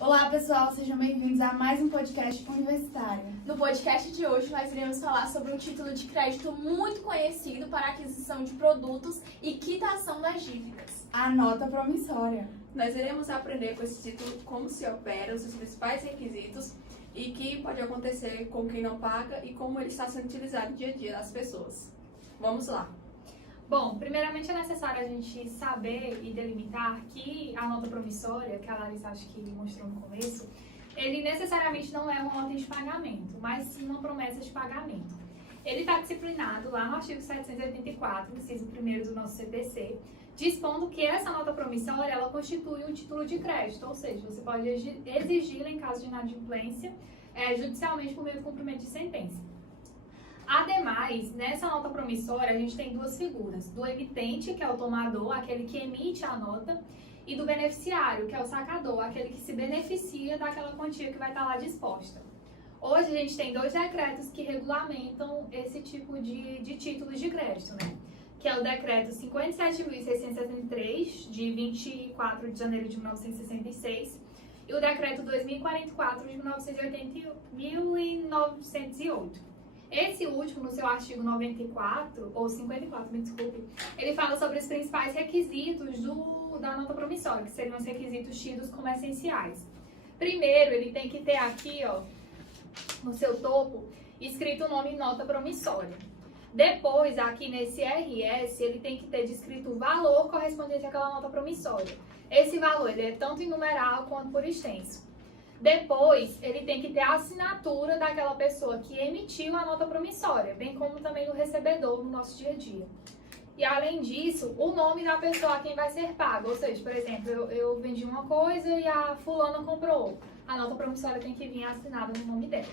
Olá pessoal, sejam bem-vindos a mais um podcast universitário. No podcast de hoje nós iremos falar sobre um título de crédito muito conhecido para aquisição de produtos e quitação das dívidas. A nota promissória. Nós iremos aprender com esse título como se opera, os seus principais requisitos e o que pode acontecer com quem não paga e como ele está sendo utilizado no dia a dia das pessoas. Vamos lá! Bom, primeiramente é necessário a gente saber e delimitar que a nota promissória, que a Larissa acho que mostrou no começo, ele necessariamente não é uma nota de pagamento, mas sim uma promessa de pagamento. Ele está disciplinado lá no artigo 784, inciso 1º do nosso CPC, dispondo que essa nota promissória ela constitui um título de crédito, ou seja, você pode exigi-la em caso de inadimplência judicialmente por meio do cumprimento de sentença. Ademais, nessa nota promissória, a gente tem duas figuras, do emitente, que é o tomador, aquele que emite a nota, e do beneficiário, que é o sacador, aquele que se beneficia daquela quantia que vai estar lá disposta. Hoje, a gente tem dois decretos que regulamentam esse tipo de títulos de crédito, né? Que é o decreto 57.673, de 24 de janeiro de 1966, e o decreto 2044, de 1908. Esse último, no seu artigo 94, ou 54, me desculpe, ele fala sobre os principais requisitos da nota promissória, que seriam os requisitos tidos como essenciais. Primeiro, ele tem que ter aqui, ó, no seu topo, escrito o nome nota promissória. Depois, aqui nesse RS, ele tem que ter descrito o valor correspondente àquela nota promissória. Esse valor, ele é tanto em numeral quanto por extenso. Depois, ele tem que ter a assinatura daquela pessoa que emitiu a nota promissória, bem como também do recebedor no nosso dia a dia. E, além disso, o nome da pessoa a quem vai ser pago. Ou seja, por exemplo, eu vendi uma coisa e a fulana comprou. A nota promissória tem que vir assinada no nome dela.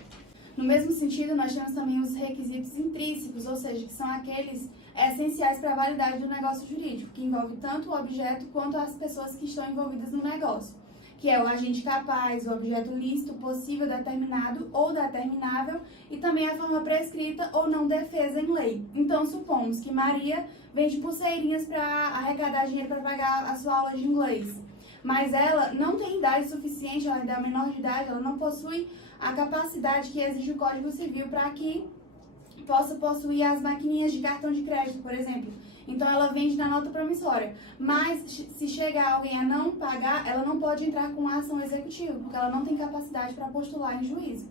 No mesmo sentido, nós temos também os requisitos intrínsecos, ou seja, que são aqueles essenciais para a validade do negócio jurídico, que envolve tanto o objeto quanto as pessoas que estão envolvidas no negócio, que é o agente capaz, o objeto lícito, possível, determinado ou determinável, e também a forma prescrita ou não defesa em lei. Então, supomos que Maria vende pulseirinhas para arrecadar dinheiro para pagar a sua aula de inglês, mas ela não tem idade suficiente, ela ainda é menor de idade, ela não possui a capacidade que exige o Código Civil para que possa possuir as maquininhas de cartão de crédito, por exemplo. Então, ela vende na nota promissória. Mas, se chegar alguém a não pagar, ela não pode entrar com a ação executiva, porque ela não tem capacidade para postular em juízo.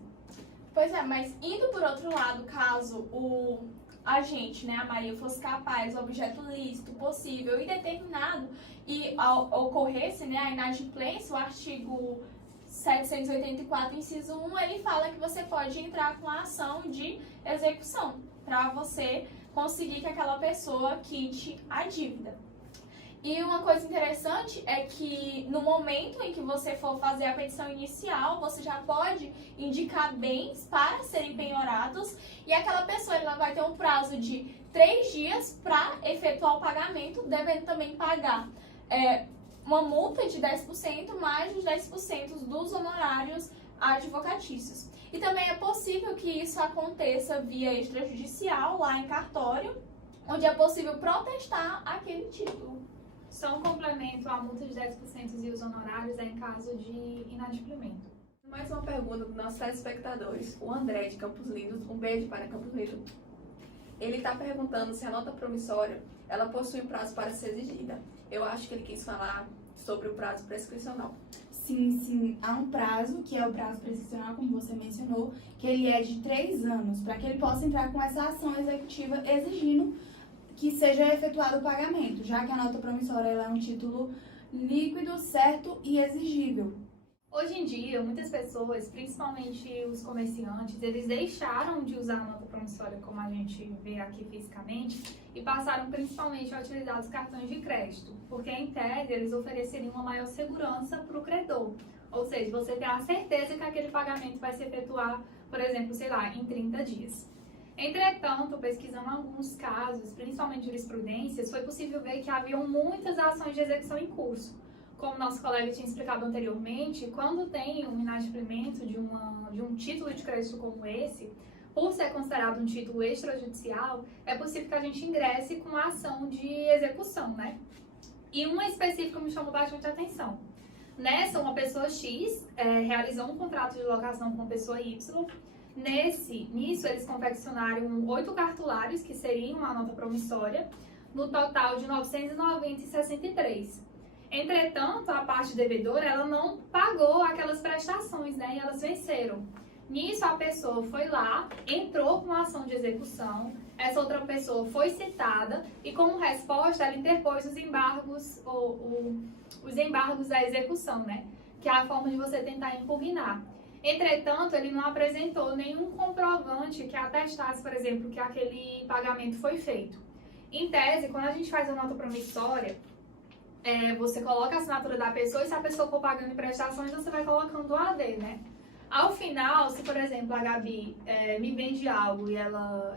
Pois é, mas indo por outro lado, caso o agente, né, a Maria, fosse capaz, o objeto lícito, possível e determinado, e ocorresse, né, a inadimplência, o artigo 784, inciso 1, ele fala que você pode entrar com a ação de execução, para você conseguir que aquela pessoa quite a dívida. E uma coisa interessante é que no momento em que você for fazer a petição inicial, você já pode indicar bens para serem penhorados e aquela pessoa ela vai ter um prazo de 3 dias para efetuar o pagamento, devendo também pagar uma multa de 10% mais os 10% dos honorários advocatícios. E também é possível que isso aconteça via extrajudicial, lá em cartório, onde é possível protestar aquele título. Só um complemento, a multa de 10% e os honorários é em caso de inadimplemento. Mais uma pergunta dos nossos telespectadores. O André, de Campos Lindos, um beijo para Campos Lindos. Ele está perguntando se a nota promissória ela possui prazo para ser exigida. Eu acho que ele quis falar sobre o prazo prescricional. Sim, há um prazo, que é o prazo prescricional, como você mencionou, que ele é de 3 anos, para que ele possa entrar com essa ação executiva exigindo que seja efetuado o pagamento, já que a nota promissória ela é um título líquido, certo e exigível. Hoje em dia, muitas pessoas, principalmente os comerciantes, eles deixaram de usar a nota promissória como a gente vê aqui fisicamente e passaram principalmente a utilizar os cartões de crédito, porque em tese eles ofereceriam uma maior segurança para o credor. Ou seja, você tem a certeza que aquele pagamento vai se efetuar, por exemplo, sei lá, em 30 dias. Entretanto, pesquisando alguns casos, principalmente jurisprudências, foi possível ver que haviam muitas ações de execução em curso. Como nosso colega tinha explicado anteriormente, quando tem um inadimplemento de um título de crédito como esse, por ser considerado um título extrajudicial, é possível que a gente ingresse com a ação de execução, né? E uma específica me chamou bastante atenção. Nessa, uma pessoa X realizou um contrato de locação com a pessoa Y. Nisso, eles confeccionaram 8 cartulários, que seriam uma nota promissória, no total de 990,63. Entretanto, a parte devedora, ela não pagou aquelas prestações, né? E elas venceram. Nisso, a pessoa foi lá, entrou com a ação de execução, essa outra pessoa foi citada e, como resposta, ela interpôs os embargos, os embargos da execução, né? Que é a forma de você tentar impugnar. Entretanto, ele não apresentou nenhum comprovante que atestasse, por exemplo, que aquele pagamento foi feito. Em tese, quando a gente faz a nota promissória, você coloca a assinatura da pessoa e se a pessoa for pagando em prestações, você vai colocando o AD, né? Ao final, se por exemplo a Gabi me vende algo e ela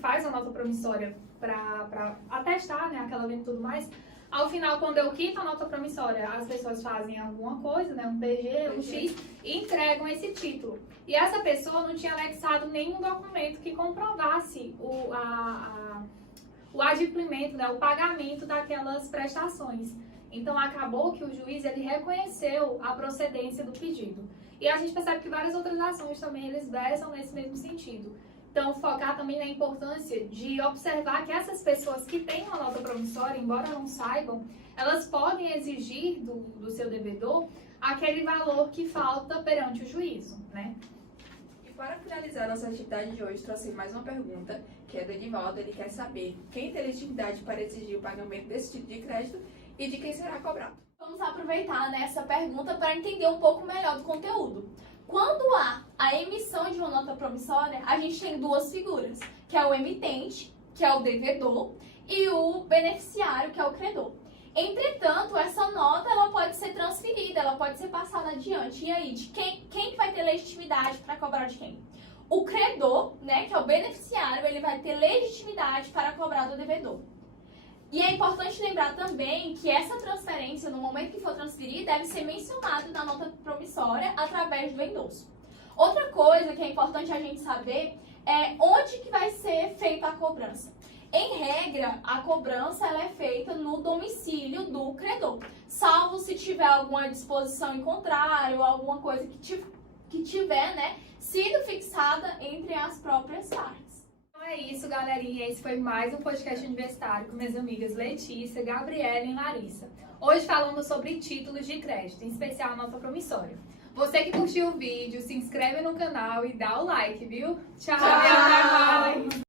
faz a nota promissória para atestar, né, que ela vende tudo mais, ao final, quando eu quito a nota promissória, as pessoas fazem alguma coisa, né, um PG, um X, e entregam esse título. E essa pessoa não tinha anexado nenhum documento que comprovasse o adimplemento, né, o pagamento daquelas prestações. Então, acabou que o juiz ele reconheceu a procedência do pedido. E a gente percebe que várias outras ações também eles versam nesse mesmo sentido. Então, focar também na importância de observar que essas pessoas que têm uma nota promissória, embora não saibam, elas podem exigir do seu devedor aquele valor que falta perante o juízo, né? E para finalizar nossa atividade de hoje, trouxe mais uma pergunta, que é do Edivaldo. Ele quer saber quem tem legitimidade para exigir o pagamento desse tipo de crédito e de quem será cobrado. Vamos aproveitar, né, essa pergunta para entender um pouco melhor do conteúdo. Quando há a emissão de uma nota promissória, a gente tem duas figuras, que é o emitente, que é o devedor, e o beneficiário, que é o credor. Entretanto, essa nota ela pode ser transferida, ela pode ser passada adiante. E aí, de quem vai ter legitimidade para cobrar de quem? O credor, né, que é o beneficiário, ele vai ter legitimidade para cobrar do devedor. E é importante lembrar também que essa transferência, no momento que for transferir, deve ser mencionado na nota promissória através do endosso. Outra coisa que é importante a gente saber é onde que vai ser feita a cobrança. Em regra, a cobrança ela é feita no domicílio do credor, salvo se tiver alguma disposição em contrário, alguma coisa que tiver, né, sido fixada entre as próprias partes. Então é isso, galerinha. Esse foi mais um podcast universitário com minhas amigas Letícia, Gabriela e Larissa. Hoje falando sobre títulos de crédito, em especial a nota promissória. Você que curtiu o vídeo, se inscreve no canal e dá o like, viu? Tchau! Tchau.